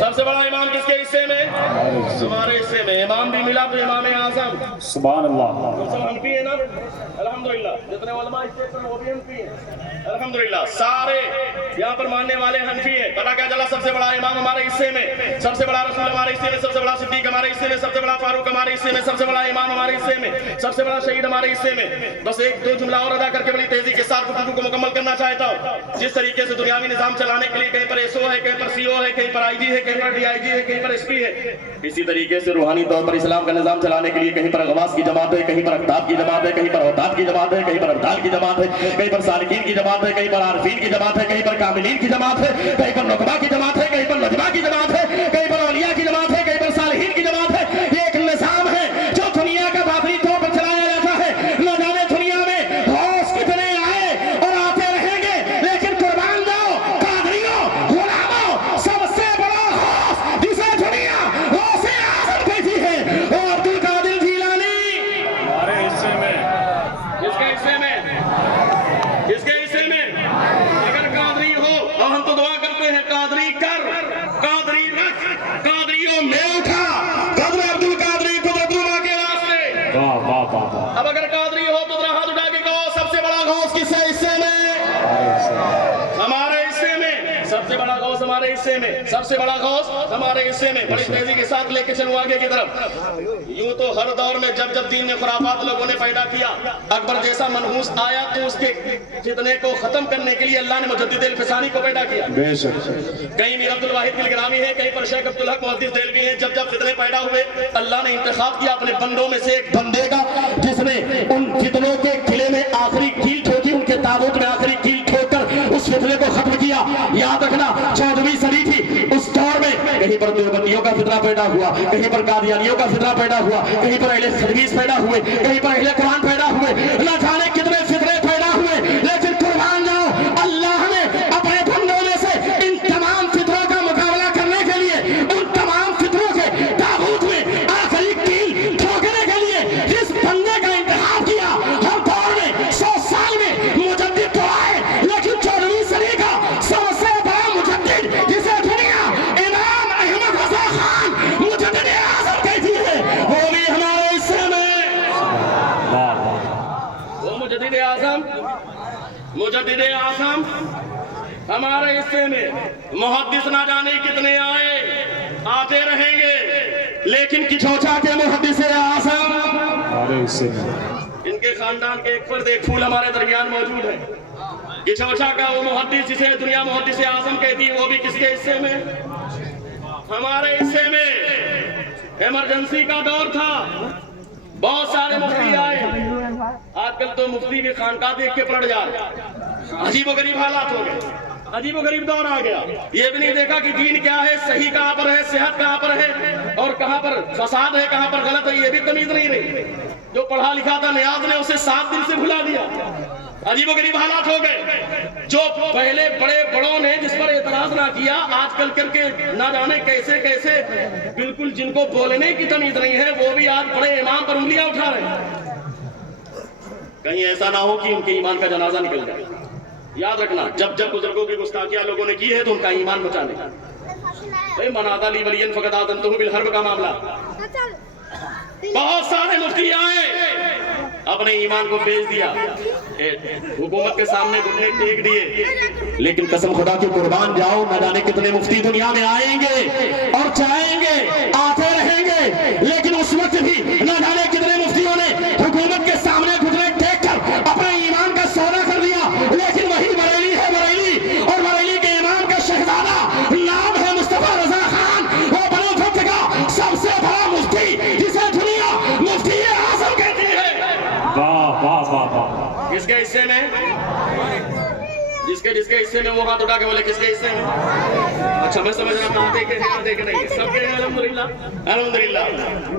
سب سے بڑا امام کس کے حصے میں؟ ہمارے حصے میں امام بھی ملا تو امام اعظم سبحان اللہ. سب حنفی ہے نا الحمدللہ. جتنے علماء اس سے وہ بھی حنفی ہیں الحمدللہ. سارے یہاں پر ماننے والے حنفی ہیں. پتا کیا چلا؟ سب سے بڑا امام ہمارے حصے میں, سب سے بڑا رسول ہمارے حصے میں, سب سے بڑا صدیق ہمارے حصے میں, سب سے بڑا فاروق ہمارے حصے میں, سب سے بڑا امام ہمارے حصے میں, سب سے بڑا شہید ہمارے حصے میں. بس ایک دو جملہ اور ادا کر کے بڑی تیزی کے ساتھ گفتگو کو مکمل کرنا چاہتا ہوں. جس طریقے سے دنیاوی نظام چلانے کے لیے کہیں پر ایس او ہے, کہیں پر سی او ہے, کہیں پر آئی جی ہے, کہیں پر ڈی آئی جی ہے, کہیں پر ایس پی ہے, اسی طریقے سے روحانی طور پر اسلام کا نظام چلانے کے لیے کہیں پر غواص کی جماعت ہے, کہیں پر اقطاب کی جماعت ہے, کہیں پر اوتاد کی جماعت ہے, کہیں پر ابدال کی جماعت ہے, کہیں پر سالکین کی جماعت ہے, کہیں پر عارفین کی جماعت ہے, کہیں پر کاملین کی جماعت ہے, کہیں پر نقبہ کی جماعت ہے, کہیں پر نجبہ کی جماعت ہے, کہیں پر اولیاء کی جماعت ہے, کہیں پر صالحین کی جماعت ہے. یہ ایک نظام ہے جو دنیا کا باطنی طور پر چلایا جاتا ہے. نہ جانے دنیا میں غوث کتنے آئے اور آتے رہیں گے, لیکن قربان جاؤ قادریوں, غلاموں, سب سے بڑا غوث جسے دنیا غوث اعظم کہتی ہے وہ عبد القادر جیلانی ہمارے حصے میں. جس کے حصے میں, جس کے حصے میں اگر قادری ہو اور ہم تو دعا کرتے ہیں قادری کر, قادری رکھ, قادریوں میں اٹھا قدر عبد القادری قدرت نما کے راستے. واہ واہ واہ واہ. اب اگر قادری ہو تو ذرا ہاتھ اٹھا کے کہو سب سے بڑا غوث کس حصے میں؟ ہمارے حصے میں. سب سے بڑا غوث ہمارے حصے میں, سب سے بڑا غوث ہمارے حصے میں. بڑی تیزی کے ساتھ لے کے چلو آگے کی طرف. یوں تو ہر دور میں جب جب دین میں خرافات لوگوں نے پیدا کیا, اکبر جیسا منحوس آیا تو اس کے فتنے کو ختم کرنے کے لیے اللہ نے مجدد الفسانی کو پیدا کیا. بے شک. کہیں میر عبد الواحد گلگرامی ہے, کہیں پر شیخ عبدالحق محدث دہلوی ہیں. جب جب فتنے پیدا ہوئے اللہ نے انتخاب کیا اپنے بندوں میں سے ایک بندے کا جس نے ان فتنوں کے قلعے میں آخری کیل ٹھوکی, ان کے تابوت میں آخری کیل ٹھوک کر اس فتنے کو ختم کیا. یاد رکھنا 14ویں صدی تھی, اس دور میں کہیں پر دیوبندیوں کا فتنہ پیدا ہوا, کہیں پر قادیانیوں کا فتنہ پیدا ہوا, کہیں پر اہل حدیث پیدا ہوئے, کہیں پر اہل قرآن پیدا ہوئے, نہ جانے کتنے فتنے پیدا ہوئے. لیکن قربان جاؤ اللہ نے اپنے بندوں میں سے ان تمام فتنوں کا مقابلہ کرنے کے لیے, ان تمام فتنوں کے تابوت میں آخری کیل ٹھوکنے کے لیے جس بندے کا انتخاب کیا. ہر دور میں 100 سال میں مجدد تو آئے, لیکن 14ویں صدی کا سب سے بڑا مجدد جسے دنیا امام احمد رضا خان مجدد اعظم کہتی ہے وہ بھی ہمارے حصے میں. واہ واہ. وہ مجدد اعظم, مجدد اعظم ہمارے حصے میں. محدث نہ جانے کتنے آئے, آتے رہیں گے, لیکن کچھوچا کے محدث اعظم ہمارے حصے میں. ان کے خاندان کے ایک فرد ایک پھول ہمارے درمیان موجود ہے. کچھوچا کا وہ محدث جسے دنیا محدث اعظم کہتی ہے وہ بھی کس کے حصے میں؟ ہمارے حصے میں. ایمرجنسی کا دور تھا, بہت سارے مفتی آئے. آج کل تو مفتی بھی خانقاہ دیکھ کے پلٹ جا رہے. عجیب و غریب حالات ہو گئے, عجیب و غریب دور آ گیا. یہ بھی نہیں دیکھا کہ دین کیا ہے, صحیح کہاں پر ہے, صحت کہاں پر ہے, اور کہاں پر فساد ہے, کہاں پر غلط ہے, یہ بھی تمیز نہیں رہی. جو پڑھا لکھا تھا نیاز نے اسے 7 دن سے بھلا دیا. عجیب و غریب حالات ہو گئے. جو پہلے بڑے بڑوں نے جس پر اعتراض نہ کیا, آج کل کر کے نہ جانے کیسے کیسے بالکل جن کو بولنے کی تمیز نہیں ہے وہ بھی آج بڑے امام پر انگلیاں اٹھا رہے ہیں. کہیں ایسا نہ ہو کہ ان کے ایمان کا جنازہ نکل جائے. یاد رکھنا جب جب بزرگوں کی گستاخیاں لوگوں نے کی ہے تو ان کا ایمان بچانے کا. منادا لی ولین فقط آذنتہ بالحرب کا معاملہ. بہت سارے مفتی آئے, اپنے ایمان کو بیچ دیا, حکومت کے سامنے گھٹنے ٹیک دیے. لیکن قسم خدا کی قربان جاؤ, نہ جانے کتنے مفتی دنیا میں آئیں گے اور جائیں گے, آتے رہیں گے, لیکن اس وقت بھی نہ جانے کتنے مفتیوں نے حکومت کے سامنے گھٹنے ٹیک کر اپنے ایمان کا سودا کر دیا. لیکن وہی بریلی ہے بریلی, اور بریلی کے امام کا شہزادہ نام ہے مصطفیٰ رضا خان, وہ بنو فتح کا سب سے بڑا مفتی جسے دنیا مفتی اعظم کہتی ہے. واہ واہ واہ واہ. کس کے حصے میں؟ جس کے حصے میں وہ ہاتھ اٹھا کے بولے کس کے حصے میں. اچھا میں سمجھ رہا ہوں آتے کے نہیں, سب کے الحمدللہ الحمدللہ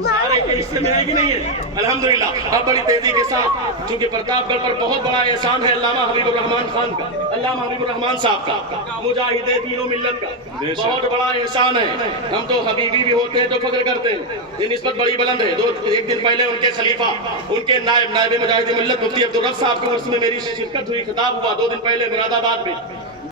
سارے کے حصے میں ہے کہ نہیں ہے الحمدللہ. اب بڑی تیزی کے ساتھ, چونکہ پرتاپ گڑھ پر بہت بڑا احسان ہے علامہ حبیب الرحمان خان کا, علامہ حبیب الرحمان صاحب کا, مجاہد دین و ملت کا بہت بڑا احسان ہے. ہم تو حبیبی بھی ہوتے ہیں تو فخر کرتے ہیں, یہ نسبت بڑی بلند ہے. ایک دن پہلے ان کے خلیفہ, ان کے نائب مجاہد ملت مفتی عبدالرب صاحب کے عرس میں میری شرکت ہوئی, خطاب ہوا 2 دن پہلے مراد آباد میں.